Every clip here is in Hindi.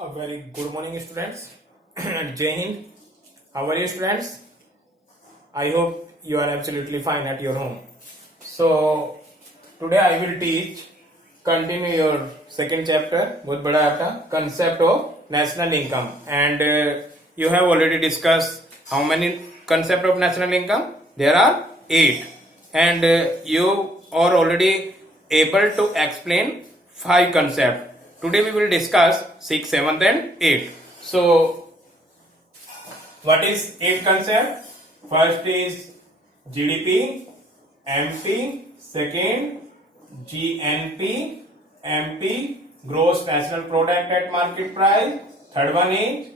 A very good morning, students. Jai Hind. How are you, students? I hope you are absolutely fine at your home. So today I will teach, continue your second chapter. बहुत बड़ा आपका concept of national income, and you have already discussed how many concept of national income? There are 8, and you are already able to explain 5 concept. Today we will discuss 6, 7, and 8. So what is 8 concept? First is GDP, MP, second GNP, MP, gross national product at market price. Third one is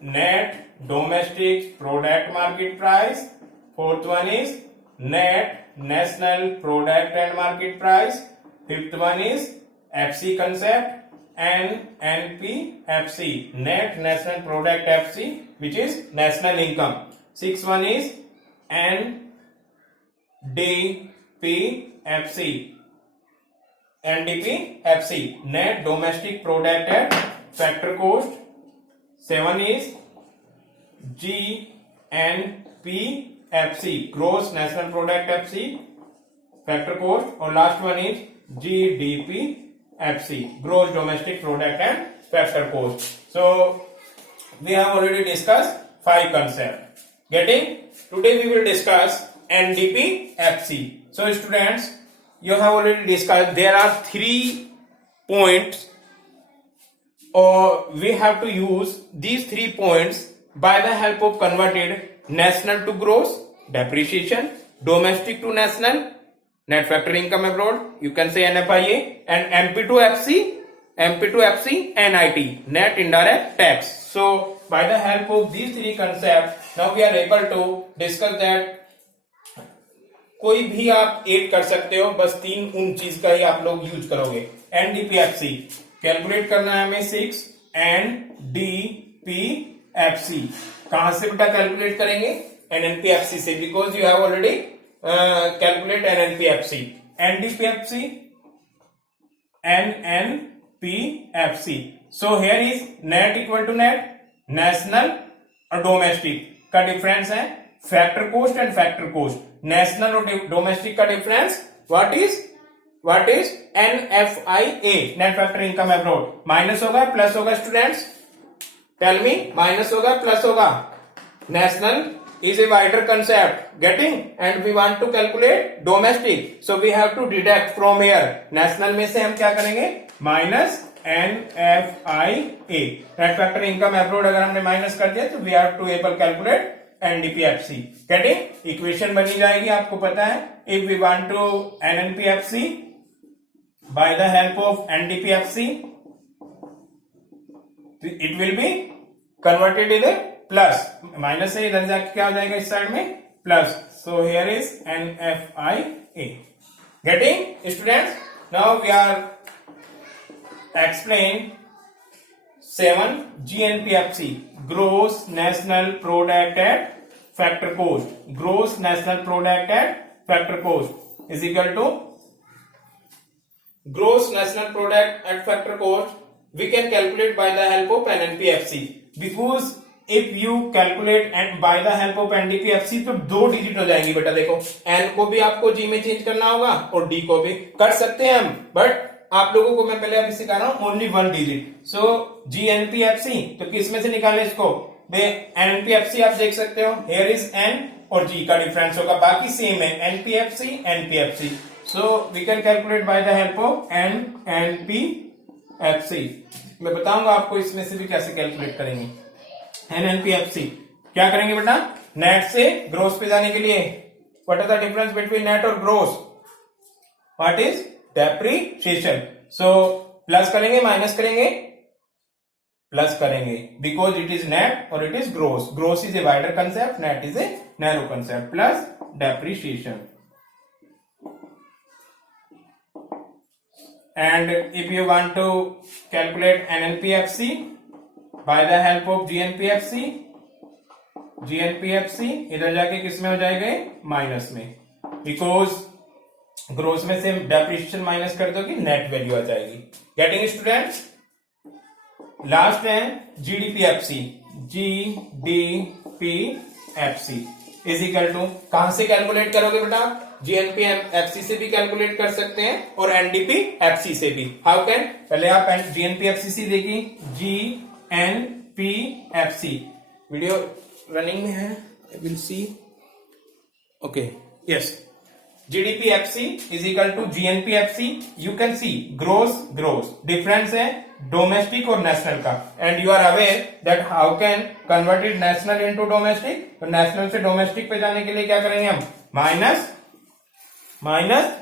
net domestic product market price. Fourth one is net national product and market price. Fifth one is FC concept and NPFC, net national product FC, which is national income. Sixth one is NDPFC, net domestic product at factor cost. 7 is GNPFC, gross national product FC, factor cost. और last one is GDPFC, gross domestic product and factor cost. So we have already discussed 5 concepts. Getting? Today we will discuss NDPFC. So students, you have already discussed there are 3 points, or we have to use these 3 points by the help of converted national to gross, depreciation, domestic to national, net factor income abroad, you can say NFIA, and MP to FC, NIT, net indirect tax. So by the help of these 3 concepts, now we are able to discuss that कोई भी आप ऐड कर सकते हो, बस 3 उन चीज का ही आप लोग यूज करोगे. एनडीपीएफसी कैलकुलेट करना है हमें 6 एनडीपीएफसी. कहां से बेटा कैलकुलेट करेंगे? एनएनपीएफसी से, because you have already calculate NNPFC. NDPFC, NNPFC. So here is net equal to net, national और डोमेस्टिक का डिफरेंस है factor cost and factor cost. National और डोमेस्टिक का difference what is NFIA, net factor income abroad. Minus होगा प्लस होगा स्टूडेंट्स? टेल मी, माइनस होगा प्लस होगा? National is a wider concept, getting, and we want to calculate domestic, so we have to deduct from here. national में से हम क्या करेंगे? Minus NFIA, net factor income abroad. अगर हमने माइनस कर दिया तो we have to able calculate NDPFC. getting? Equation बनी जाएगी, आपको पता है. if we want to NNPFC by the help of NDPFC, it will be converted in a plus. Minus से इधर जाके क्या हो जाएगा इस साइड में? Plus. So here is NFIA. Getting students? Now we are explain 7 GNPFC, gross national product at factor cost. Gross national product at factor cost is equal to gross national product at factor cost. We can calculate by the help of NNPFC, because if you calculate and by the help of NDPFC तो 2 डिजिट हो जाएंगी बेटा. देखो, N को भी आपको G में चेंज करना होगा और D को भी कर सकते हैं हम, बट आप लोगों को मैं पहले अभी सिखा रहा हूं ओनली 1 डिजिट. सो GNPFC तो किस में से निकाले इसको? NNPFC आप देख सकते हो, here is N और G का डिफरेंस होगा, बाकी सेम है NPFC. So we can calculate by the help of NNPFC. मैं बताऊंगा आपको इसमें से भी कैसे कैलकुलेट करेंगे. NNPFC क्या करेंगे बेटा? नेट से ग्रोस पे जाने के लिए what is the difference between net और gross? What is depreciation. So plus करेंगे, माइनस करेंगे, प्लस करेंगे, बिकॉज इट इज नेट और it is gross. Gross is a wider concept, net is a narrow concept. Plus depreciation. And if you want to calculate NNPFC by the help of GNPFC इधर जाके किस में हो जाएगा? माइनस में, बिकॉज ग्रोस में से डेप्रिसिएशन माइनस कर दो कि नेट वैल्यू आ जाएगी. Getting students? लास्ट है GDP-FC, GDP-FC is equal to, कहां से कैलकुलेट करोगे बेटा? GNP-FC से भी कैलकुलेट कर सकते हैं और NDP-FC से भी। How can? पहले आप GNP-FC देखिए, GNP-FC वीडियो रनिंग में है, I will see. Okay, yes, GDP-FC is equal to GNP-FC. You can see gross difference है डोमेस्टिक और नेशनल का, and you are aware that how can convert it national into domestic. तो नेशनल से डोमेस्टिक पे जाने के लिए क्या करेंगे हम? Minus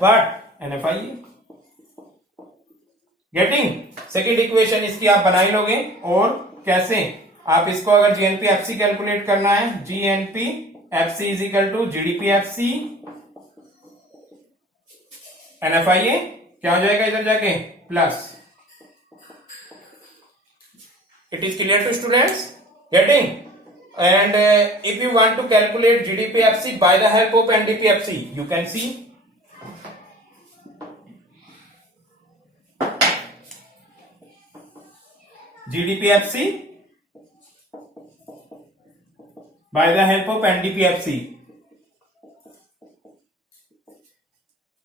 what? NFI। Getting? Second equation इसकी आप बना ही लोगे। और कैसे आप इसको, अगर GNP-FC कैलकुलेट करना है, GNP-FC is equal to GDP-FC NFIA, क्या हो जाएगा इधर जाके? Plus. It is clear to students? Getting? And if you want to calculate GDP-FC by the help of NDP-FC, you can see GDP-FC by the help of NDP-FC.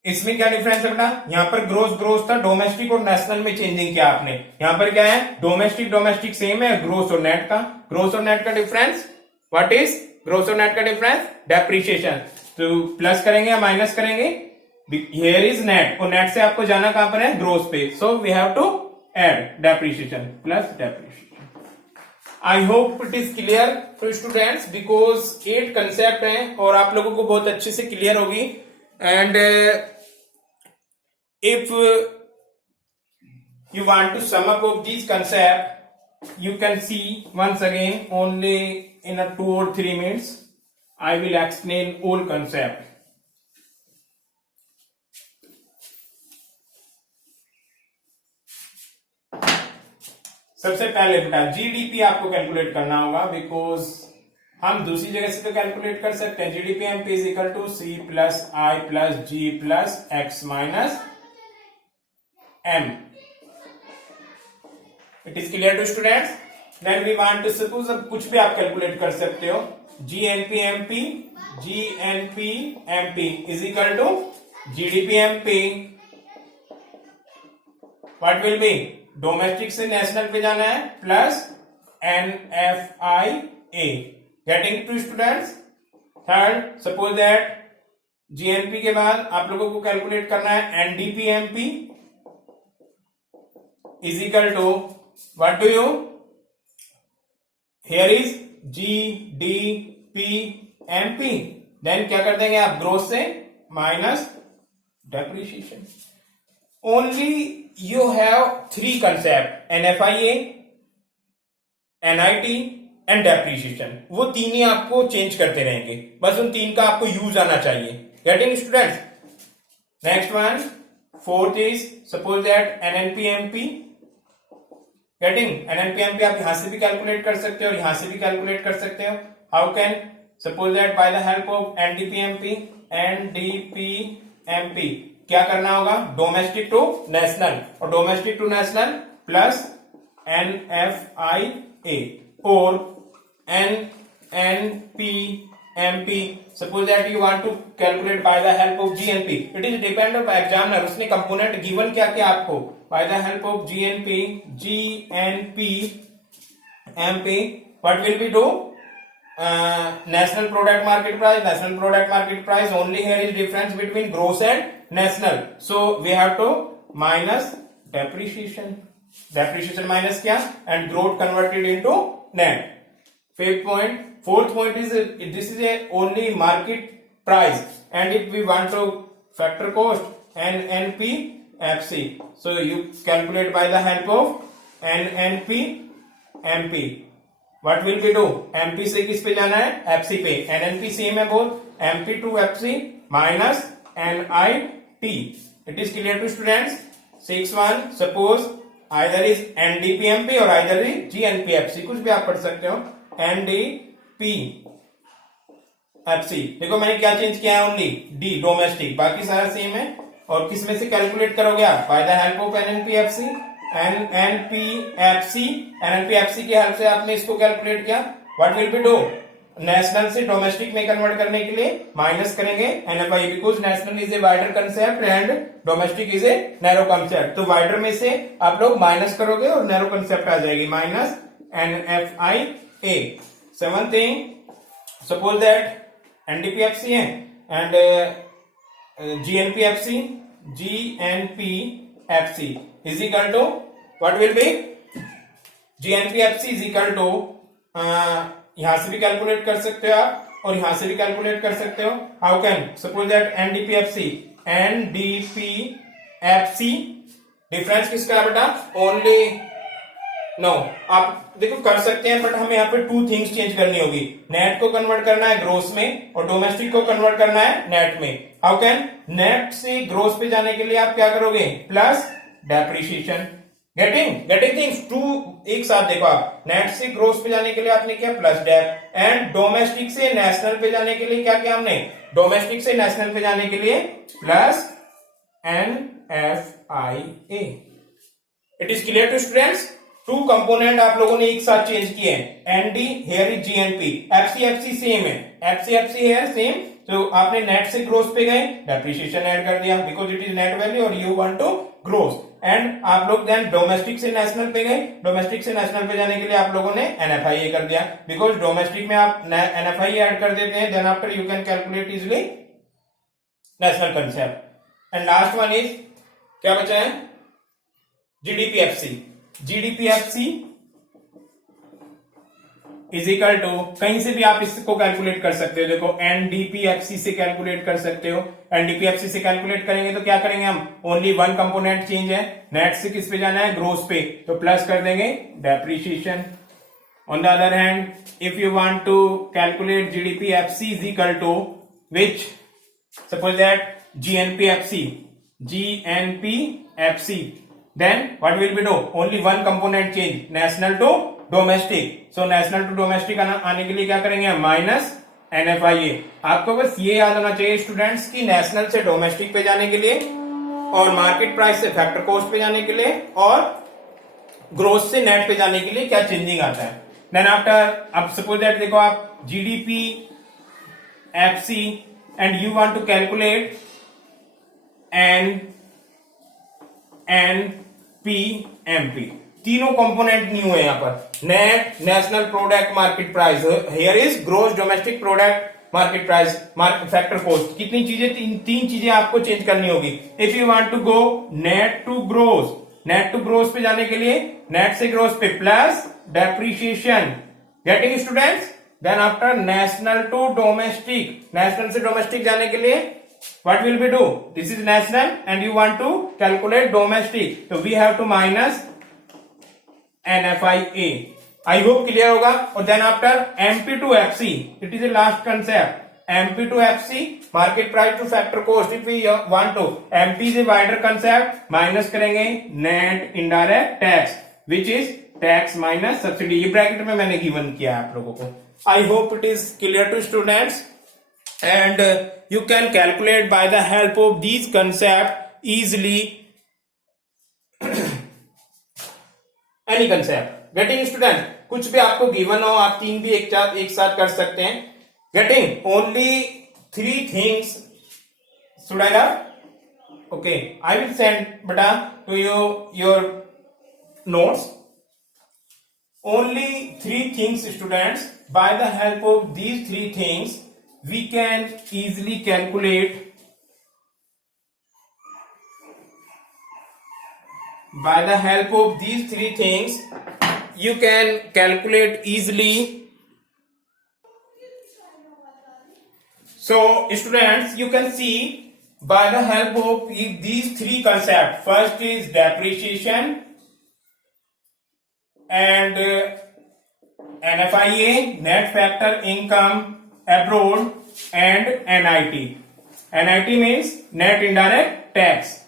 इसमें क्या डिफरेंस है बेटा? यहां पर ग्रोस था, डोमेस्टिक और नेशनल में चेंजिंग किया आपने। यहां पर क्या है? डोमेस्टिक सेम है, ग्रोस और नेट का डिफरेंस। व्हाट इज ग्रोस और नेट का डिफरेंस? डेप्रिसिएशन। तो प्लस करेंगे या माइनस करेंगे? हियर इज नेट, और नेट से आपको जाना कहां पर है? ग्रोस पे। So we have to add depreciation plus depreciation. I hope it is clear to students, because 8 concept हैं और आप लोगों को बहुत अच्छे से क्लियर होगी। And if you want to sum up of these concepts, you can see once again only in a 2 or 3 minutes I will explain all concept. सबसे पहले बेटा GDP आपको कैलकुलेट करना होगा, बिकॉज हम दूसरी जगह से तो कैलकुलेट कर सकते हैं। GDP-MP is equal to C plus I plus G plus X minus M. It is clear to students? Then we want to suppose, अब कुछ भी आप कैलकुलेट कर सकते हो। GNP-MP is equal to GDP-MP। What will be? Domestic से नेशनल पे जाना है, plus NFIA। Getting to students? Third, suppose that GNP के बाद आप लोगों को कैलकुलेट करना है NDP-MP is equal to, what do you? Here is GDP-MP. Then क्या कर देंगे आप? ग्रोथ से minus depreciation. Only you have 3 concept, NFIA, NIT and depreciation. वो तीन ही आपको चेंज करते रहेंगे, बस उन 3 का आपको यूज आना चाहिए। Getting students? Next one, fourth is suppose that NNP-MP। Getting? NNP-MP आप यहां से भी कैलकुलेट कर सकते हो और यहां से भी कैलकुलेट कर सकते हो। How can? Suppose that by the help of NDP-MP क्या करना होगा? डोमेस्टिक टू नेशनल, और domestic to national plus NFIA और NNP-MP। Suppose that you want to calculate by the help of GNP. It is depend of examiner, उसने कंपोनेंट गिवन क्या क्या आपको? By the help of GNP-MP, what will we do? National product market price. Only here is difference between gross and national. So we have to minus depreciation minus क्या? And growth converted into net. Fourth point is this is a only market price, and if we want to factor cost NNP-FC, so you calculate by the help of NNP-MP. What will we do? MP से किस पे जाना है? FC पे। NNP सेम है both, MP to FC minus NIT. It is clear to students? 6-1, suppose either is NDP-MP or either is GNP-FC, कुछ भी आप पढ़ सकते हो। NDP-FC, देखो मैंने क्या चेंज किया है? ओनली D, डोमेस्टिक, बाकी सारा सेम है। और किस में से कैलकुलेट करोगे आप? Bye the help of NNP-FC एनएनपीएफसी की हेल्प से आपने इसको कैलकुलेट किया. What will B do? National से डोमेस्टिक में कन्वर्ट करने के लिए माइनस करेंगे NFI, because national is a wider concept and domestic is a narrow concept. तो वाइडर में से आप लोग माइनस करोगे और नैरो कंसेप्ट आ जाएगी, minus NFIA. Seven thing, suppose that NDPFC है and GNPFC is equal to what will be? GNPFC is equal to, यहां से भी कैलकुलेट कर सकते हो आप और यहां से भी कैलकुलेट कर सकते हो. How can? Suppose that NDPFC difference किसका है बेटा? Only no. आप देखो कर सकते हैं, बट हमें यहाँ पे टू थिंग्स चेंज करनी होगी. नेट को कन्वर्ट करना है ग्रोस में और डोमेस्टिक को कन्वर्ट करना है नेट में. How can? नेट से ग्रोस पे जाने के लिए आप क्या करोगे? Plus depreciation. Getting things to एक साथ. देखो आप, नेट से ग्रोस पे जाने के लिए आपने किया प्लस डेप, एंड डोमेस्टिक से नेशनल पे जाने के लिए क्या किया हमने? डोमेस्टिक से नेशनल पे जाने के लिए plus NFIA. It is clear to students? Two component आप लोगों ने एक साथ चेंज किए हैं. ND here is GNP, FC same है, एफसी हेयर सेम. तो आपने नेट से ग्रोस पे गए, डेप्रिसिएशन ऐड कर दिया because it is net value और you want to gross. And आप लोग देन डोमेस्टिक से नेशनल पे गए, डोमेस्टिक से नेशनल पे जाने के लिए आप लोगों ने एनएफआईए कर दिया बिकॉज डोमेस्टिक में आप एनएफआईए ऐड कर देते हैं, then after you can calculate easily national concept. And last one is क्या बचा है? जीडीपीएफसी इज इक्वल टू, कहीं से भी आप इसको कैलकुलेट कर सकते हो. देखो एनडीपीएफसी से कैलकुलेट कर सकते हो. एनडीपीएफसी से कैलकुलेट करेंगे तो क्या करेंगे हम? ओनली वन कंपोनेंट चेंज है. नेट से किस पे जाना है? ग्रोस पे, तो प्लस कर देंगे depreciation. On the other hand, if you want to calculate GDPFC is equal to which, suppose that GNPFC, then what will we do? Only one component change, national to domestic. So national to domestic आने के लिए क्या करेंगे? Minus NFIA. आपको बस ये याद होना चाहिए स्टूडेंट्स कि नेशनल से डोमेस्टिक पे जाने के लिए और मार्केट प्राइस से फैक्टर कॉस्ट पे जाने के लिए और ग्रोथ से नेट पे जाने के लिए क्या चेंजिंग आता है. देन आफ्टर, अब सपोज दैट देखो आप GDP FC and you want to calculate NPMP. तीनों कंपोनेंट न्यू है यहाँ पर. Net, national product market price, here is gross domestic product market price, factor cost. कितनी चीजें? तीन चीजें आपको चेंज करनी होगी. If you want to go net to gross पे जाने के लिए नेट से ग्रोस पे plus depreciation. Getting students? Then after national to domestic, national से डोमेस्टिक जाने के लिए what will we do? This is national and you want to calculate domestic, so we have to minus NFIA. I hope clear होगा. और then after MP to FC, it is a last concept. MP to FC, market price to factor cost. If we want to, MP is a wider concept. minus करेंगे net indirect tax, which is tax minus subsidy. ये ब्रैकेट में मैंने गिवन किया है आप लोगों को. I hope it is clear to students. And you can calculate by the help of these concepts easily any concept. Getting student? कुछ भी आपको गिवन हो, आप तीन भी एक साथ कर सकते हैं. Getting? Only 3 things should I have? Okay, I will send beta to you your notes. Only 3 things students. By the help of these 3 things we can easily calculate, by the help of these 3 things you can calculate easily. So students, you can see by the help of these 3 concepts. First is depreciation and NFIA, net factor income abroad, and NIT. NIT means net indirect tax.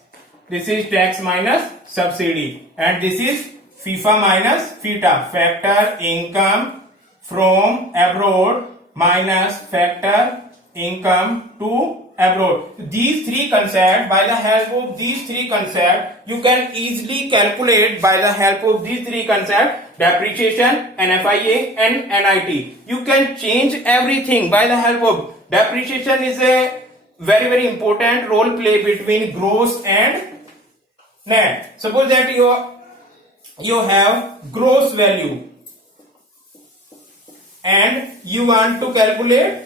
This is tax minus subsidy, and this is FIFA minus FITA, factor income from abroad minus factor income to abroad. These three concepts, by the help of these three concepts, you can easily calculate by the help of these three concepts, depreciation, NFIA and NIT. You can change everything by the help of depreciation. Is a very very important role play between gross and net. Suppose that you have gross value and you want to calculate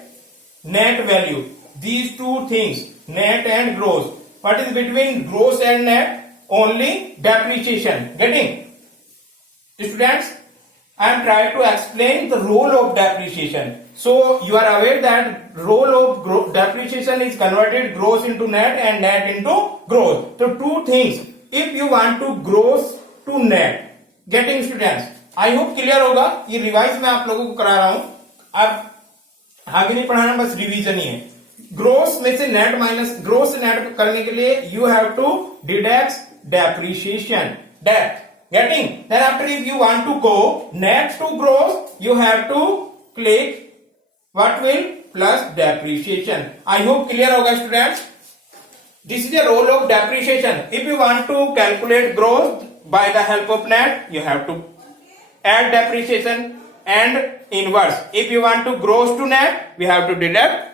net value. These two things, net and gross. What is between gross and net? Only depreciation. Getting? Students, I am trying to explain the role of depreciation. So you are aware that role of depreciation is converted gross into net and net into gross. So two things. If you want to gross to net. Getting students? I hope clear होगा. ये रिवाइज मैं आप लोगों को करा रहा हूं. अब आगे नहीं पढ़ाना, बस रिवीजन ही है. ग्रोस में से नेट माइनस ग्रोस से नेट करने के लिए you have to deduct depreciation. That. Getting? Then after, if you want to go net to gross, you have to click what will plus depreciation. I hope clear होगा students. This is the role of depreciation. If you want to calculate gross by the help of net, you have to add depreciation and inverse. If you want to gross to net, we have to deduct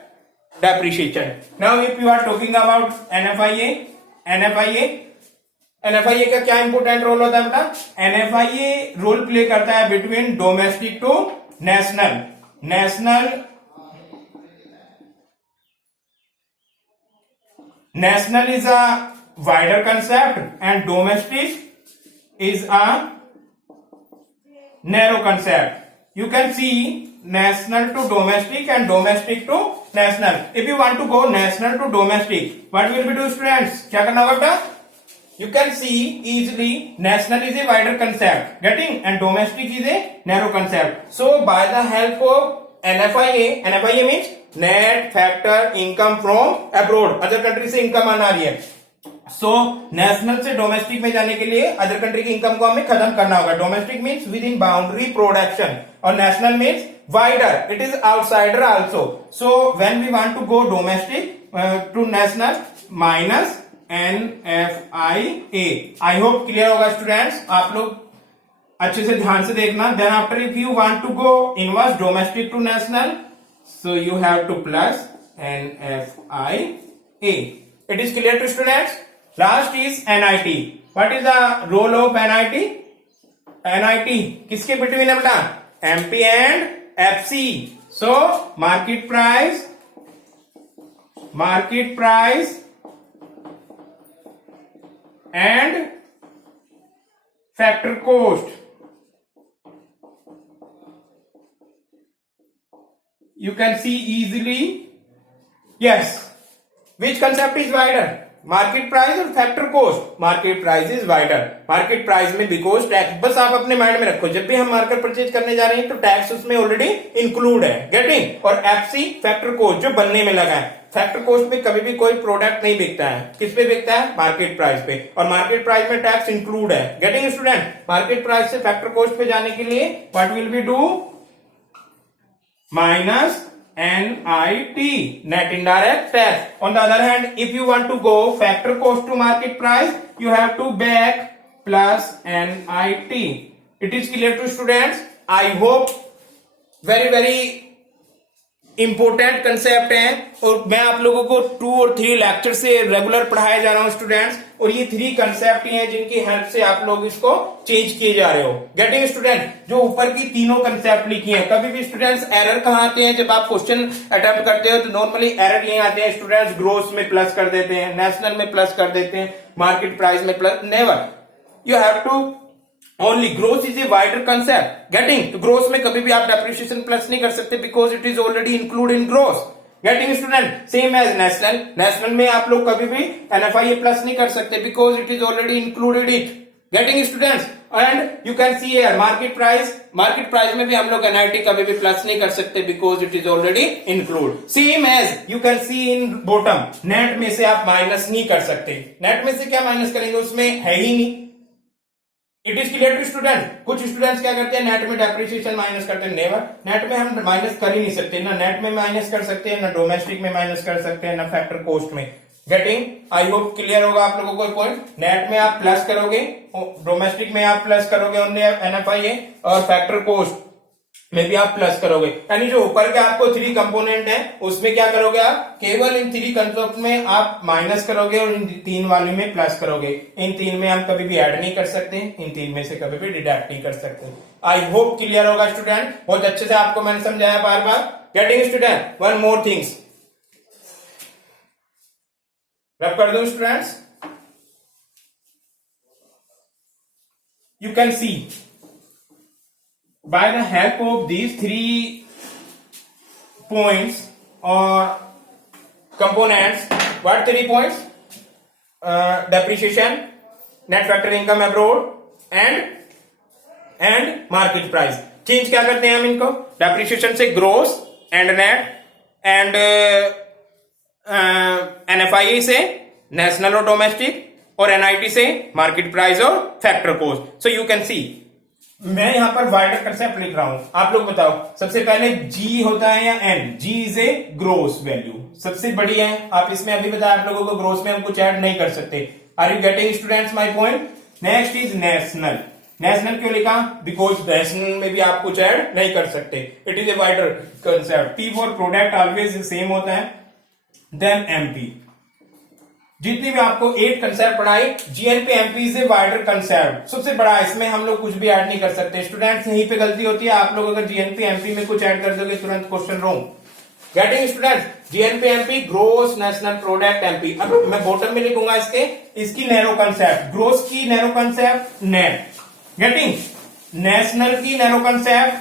depreciation. Now if you are talking about NFIA का क्या इंपोर्टेंट रोल होता है बेटा? NFIA रोल प्ले करता है between domestic to national. National is a wider concept and domestic is a narrow concept. You can see national to domestic and domestic to national. If you want to go national to domestic, what will we do students? क्या करना होगा बेटा? You can see easily national is a wider concept, getting, and domestic is a narrow concept. So by the help of NFIA means net factor income from abroad. Other country से इनकम आना रही है. सो नेशनल से डोमेस्टिक में जाने के लिए अदर कंट्री की इनकम को हमें खत्म करना होगा. Domestic means within boundary production और national means wider. It is outsider also. So when we want to go domestic to national minus NFIA. I hope clear होगा स्टूडेंट्स. आप लोग अच्छे से ध्यान से देखना. Then after if you want to go inverse domestic to national, so you have to plus NFIA. It is clear to students? Last is NIT. What is the role of NIT? NIT किसके बिटवीन है बेटा? MP and FC. So market price and factor cost. You can see easily. Yes. Which concept is wider? Market price or factor cost? Market price is wider. Market price में because टैक्स, बस आप अपने माइंड में रखो, जब भी हम मार्केट परचेज करने जा रहे हैं तो टैक्स उसमें ऑलरेडी इंक्लूड है. गेटिंग? और FC फैक्टर कोस्ट जो बनने में लगा है. फैक्टर कोस्ट में कभी भी कोई प्रोडक्ट नहीं बिकता है. किस पे बिकता है? मार्केट प्राइस पे. और मार्केट प्राइस में टैक्स इंक्लूड है. Getting student? मार्केट प्राइस से फैक्टर कोस्ट पे जाने के लिए what will we do? minus NIT, net indirect tax. On the other hand, if you want to go factor cost to market price, you have to back plus NIT. It is clear to students? I hope very very important concept है और मैं आप लोगों को 2 और 3 लेक्चर से रेगुलर पढ़ाया जा रहा हूं स्टूडेंट्स. और ये 3 कंसेप्ट ही हैं जिनकी हेल्प से आप लोग इसको चेंज किए जा रहे हो. Getting student? जो ऊपर की तीनों कंसेप्ट लिखी हैं. कभी भी स्टूडेंट्स एरर कहां आते हैं? जब आप क्वेश्चन अटेम्प्ट करते हो तो नॉर्मली एरर ये आते हैं स्टूडेंट्स, ग्रोस में प्लस कर देते हैं, नेशनल में प्लस कर देते हैं, मार्केट प्राइस में plus. Never. You have to only gross is a wider concept. Getting? तो ग्रोस में कभी भी आप डेप्रिसिएशन प्लस नहीं कर सकते because it is already include in gross. Getting student? Same as national. National में आप लोग कभी भी NFIA प्लस नहीं कर सकते because it is already included it. Getting students? And you can see here market price में भी हम लोग NIT कभी भी प्लस नहीं कर सकते because it is already include. Same as you can see in bottom. Net में से आप माइनस नहीं कर सकते. नेट में से क्या माइनस करेंगे? उसमें है ही नहीं. It is clear to student. कुछ स्टूडेंट्स क्या करते हैं, नेट में डेप्रिसिएशन माइनस करते हैं। नेवर, नेट में हम माइनस कर ही नहीं सकते, ना नेट में माइनस कर सकते हैं, ना डोमेस्टिक में माइनस कर सकते हैं, ना फैक्टर कोस्ट में। गेटिंग, आई होप क्लियर होगा आप लोगों को पॉइंट। नेट में आप प्लस करोगे, डोमेस्टिक में आप प्लस करोगे ओनली NFIA, और फैक्टर कोस्ट में भी आप प्लस करोगे। यानी जो ऊपर के आपको 3 कंपोनेंट है उसमें क्या करोगे आप, केवल इन 3 कंसेप्ट में आप माइनस करोगे और इन 3 वाले में प्लस करोगे। इन 3 में हम कभी भी ऐड नहीं कर सकते, इन 3 में से कभी भी डिडक्ट नहीं कर सकते। आई होप क्लियर होगा स्टूडेंट, बहुत अच्छे से आपको मैंने समझाया बार बार। Getting student, one more things rub कर दो स्टूडेंट्स। You can see by the help of these 3 points or components, what 3 points, depreciation, net factor income abroad and market price। Change क्या करते हैं हम इनको, डेप्रिसिएशन से gross and net, and NFIA से नेशनल और डोमेस्टिक, और NIT से मार्केट प्राइस और factor cost. So you can see मैं यहां पर वाइडर कंसेप्ट लिख रहा हूं, आप लोग बताओ। सबसे पहले G होता है या N, G is a gross value, सबसे बड़ी है। आप इसमें अभी बताया आप लोगों को ग्रोस में हम कुछ ऐड नहीं कर सकते। Are you getting students my point. Next is national. National क्यों लिखा, बिकॉज नेशनल में भी आप कुछ ऐड नहीं कर सकते, it is a wider concept. P for product always same होता है। देन MP, जितनी भी आपको 8 कंसेप्ट पढ़ाई, GNP MP is a wider concept, सबसे बड़ा है, इसमें हम लोग कुछ भी ऐड नहीं कर सकते। स्टूडेंट्स यहीं पे गलती होती है, आप लोग अगर GNP MP में कुछ ऐड कर दोगे तुरंत question wrong. Getting students, GNP MP gross national product MP। अब मैं बॉटम में लिखूंगा इसकी नैरो कंसेप्ट, ग्रोस की narrow concept net, getting national की narrow concept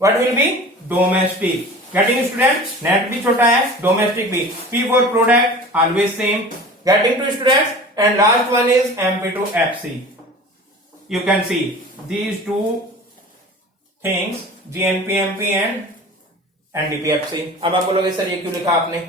what will be domestic. Getting student, net भी छोटा है, डोमेस्टिक भी। P for product always same. Getting to students, and last one is MP to FC। You can see these 2 things, GNP MP and NDP FC। अब आप बोलोगे सर ये क्यों लिखा आपने,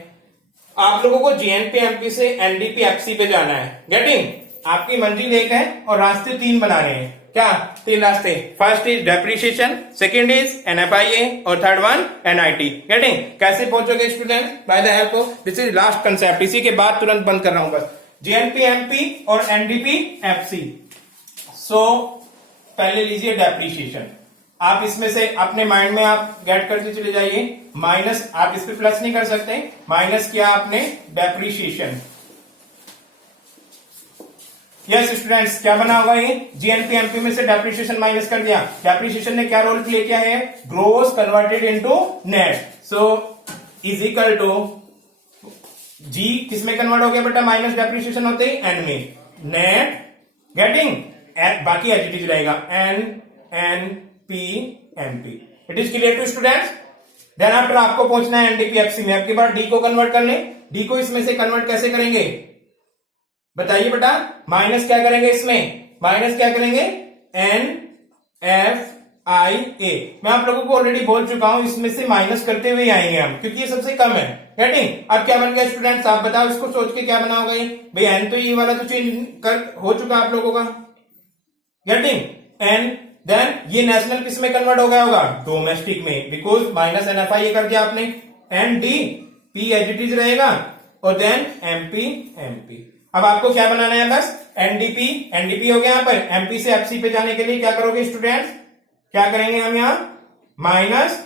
आप लोगों को GNP MP से NDP FC पे जाना है। गेटिंग, आपकी मंजिल एक है और रास्ते 3 बनाने हैं। क्या 3 रास्ते, first is depreciation, second is NFIA और थर्ड वन NIT। गेटिंग, कैसे पहुंचोगे student, by the help of, this is last concept, इसी के बाद तुरंत बंद कर रहा हूं बस, GNP MP और NDP FC। सो पहले लीजिए डेप्रिसिएशन, आप इसमें से अपने माइंड में आप गेट करते चले जाइए। माइनस, आप इस पे प्लस नहीं कर सकते, माइनस किया आपने डेप्रिसिएशन। यस स्टूडेंट्स, क्या बना होगा ये, GNP MP में से डेप्रिसिएशन माइनस कर दिया। डेप्रिसिएशन ने क्या रोल प्ले किया है, gross converted into net. So is equal to G किस में कन्वर्ट हो गया बेटा, माइनस डेप्रिसिएशन होते ही N में, नेट। गेटिंग, बाकी एज इट इज रहेगा NP MP। It is clear to students. Then after आपको पहुंचना है NDP FC में। आपके बाद D को कन्वर्ट करने, D को इसमें से कन्वर्ट कैसे करेंगे बताइए बेटा, माइनस क्या करेंगे इसमें, माइनस क्या करेंगे NFIA। मैं आप लोगों को ऑलरेडी बोल चुका हूं, इसमें से माइनस करते हुए आएंगे हम, क्योंकि ये सबसे कम है। गेटिंग, अब क्या बन गया स्टूडेंट्स, आप बताओ इसको सोच के क्या बना होगा ये, भाई N तो ये वाला तो चेंज हो चुका आप लोगों का। गेटिंग, N, देन ये नेशनल किस में कन्वर्ट हो गया होगा, डोमेस्टिक में, बिकॉज माइनस NFIA कर दिया आपने। ND, P as it is रहेगा, और देन MP MP। अब आपको क्या बनाना है, बस NDP हो गया यहाँ पर। MP से FC पे जाने के लिए क्या करोगे स्टूडेंट्स, क्या करेंगे हम यहाँ, माइनस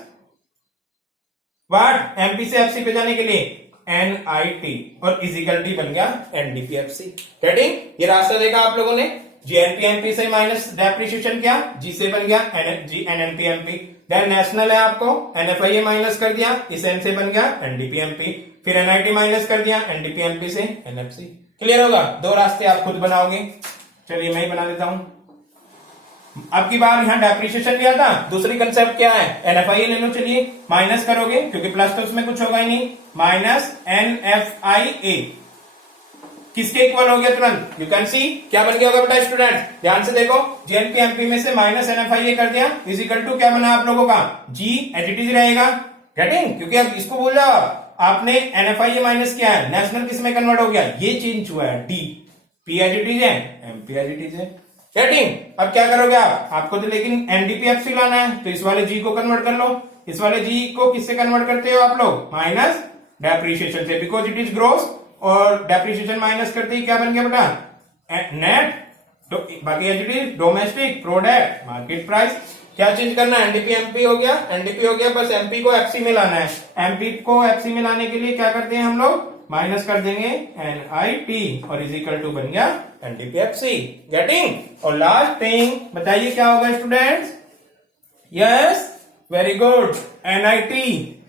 व्हाट, MP से FC पे जाने के लिए NIT, और इजिकल डी बन गया NDP FC। गेटिंग, ये रास्ता देखा आप लोगों ने, GNP MP से माइनस डेप्रिसिएशन किया, G से बन गया NNP MP। देन नेशनल है, आपको NFIA माइनस कर दिया, इस N से बन गया NDP MP, फिर NIT माइनस कर दिया NDP MP से NFC। क्लियर होगा, 2 रास्ते आप खुद बनाओगे। चलिए मैं ही बना देता हूं। अब की बार यहां डेप्रिसिएशन लिया था, दूसरी कंसेप्ट क्या है, NFIA ले लो। चलिए माइनस करोगे, क्योंकि प्लस तो उसमें कुछ होगा ही नहीं, माइनस NFIA किसके इक्वल हो गया तुरंत, यू कैन सी क्या बन गया होगा बेटा स्टूडेंट, ध्यान से देखो। GNP MP में से माइनस NFIA कर दिया, इज इक्वल टू क्या बना आप लोगों का, G एज इट इज रहेगा। गेटिंग, क्योंकि अब इसको बोल जाओ आपने NFIA माइनस किया है, नेशनल किस में कन्वर्ट हो गया, ये चेंज हुआ है, D, P as it is है, MP एज इट इज है। गेटिंग? अब क्या करोगे आप, आपको तो लेकिन एनडीपीएफसी लाना है, तो इस वाले जी को कन्वर्ट कर लो। इस वाले जी को किससे कन्वर्ट करते हो आप लोग, माइनस डेप्रिसिएशन से, बिकॉज इट इज ग्रोस, और डेप्रिसिएशन माइनस करते ही क्या बन गया बेटा, नेट। तो बाकी H D domestic product market price. क्या चेंज करना है, एनडीपी एमपी हो गया, एनडीपी हो गया, बस एमपी को एफसी में लाना है। एमपी को एफसी में लाने के लिए क्या करते हैं हम लोग, माइनस कर देंगे एनआईटी और इज इक्वल टू बन गया एनडीपीएफसी। गेटिंग? और लास्ट थिंग बताइए क्या होगा students, yes very good, NIT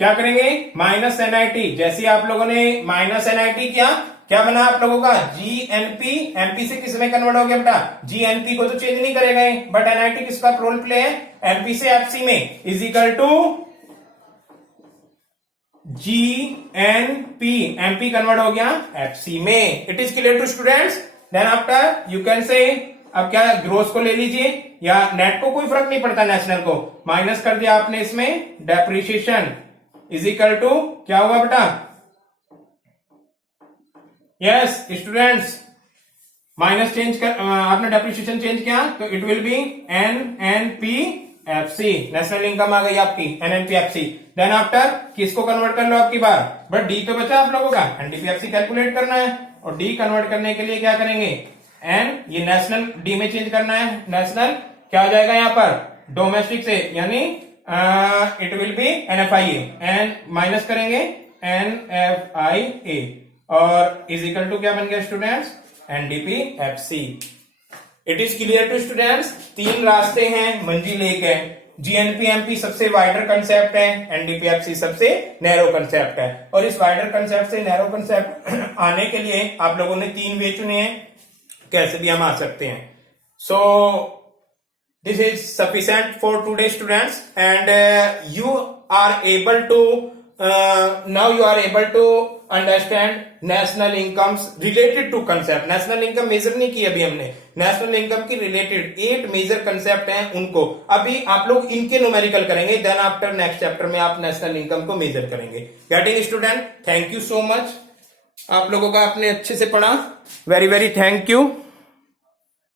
क्या करेंगे, माइनस एनआईटी। जैसे आप लोगों ने माइनस एनआईटी किया, क्या बना आप लोगों का, जीएनपी, एमपी से किस में कन्वर्ट हो गया बेटा, जीएनपी को तो चेंज नहीं करेगा, बट एनआईटी किसका रोल प्ले है, एमपी से एफसी में, is equal to GNP, MP convert हो गया एफसी में। It is clear to students? Then after you can say, अब क्या ग्रोस को ले लीजिए या नेट को, कोई फर्क नहीं पड़ता, नेशनल को माइनस कर दिया आपने इसमें, डेप्रिसिएशन इज इक्वल टू क्या हुआ बेटा, यस स्टूडेंट्स, माइनस चेंज कर, आपने डेप्रिसिएशन चेंज किया तो it will be NNPFC, national income आ गई आपकी एनएनपीएफसी। देन आफ्टर किसको कन्वर्ट कर लो आपकी बार, बट डी तो बचा आप लोगों का, एनडीपीएफसी कैलकुलेट करना है, और डी कन्वर्ट करने के लिए क्या करेंगे, एन, ये नेशनल डी में चेंज करना है, नेशनल क्या हो जाएगा यहाँ पर, डोमेस्टिक से, यानी it will be NFIA, N minus करेंगे एनएफआईए, और इज इक्वल टू क्या बन गया students, NDPFC. It is clear to students? तीन रास्ते हैं, मंजिल एक है, जीएनपीएमपी सबसे वाइडर कंसेप्ट है, एनडीपीएफसी सबसे नैरो कंसेप्ट है, और इस वाइडर कंसेप्ट से नैरो कंसेप्ट आने के लिए आप लोगों ने तीन वे चुने हैं, कैसे भी हम आ सकते हैं। सो this is sufficient for today students, and you are able to now you are able to understand national incomes related to concept। national income measure नहीं की अभी हमने, national income की related 8 मेजर concept हैं, उनको अभी आप लोग इनके न्यूमेरिकल करेंगे, then after next chapter में आप national income को मेजर करेंगे। getting student? thank you so much, आप लोगों का आपने अच्छे से पढ़ा, very very thank you।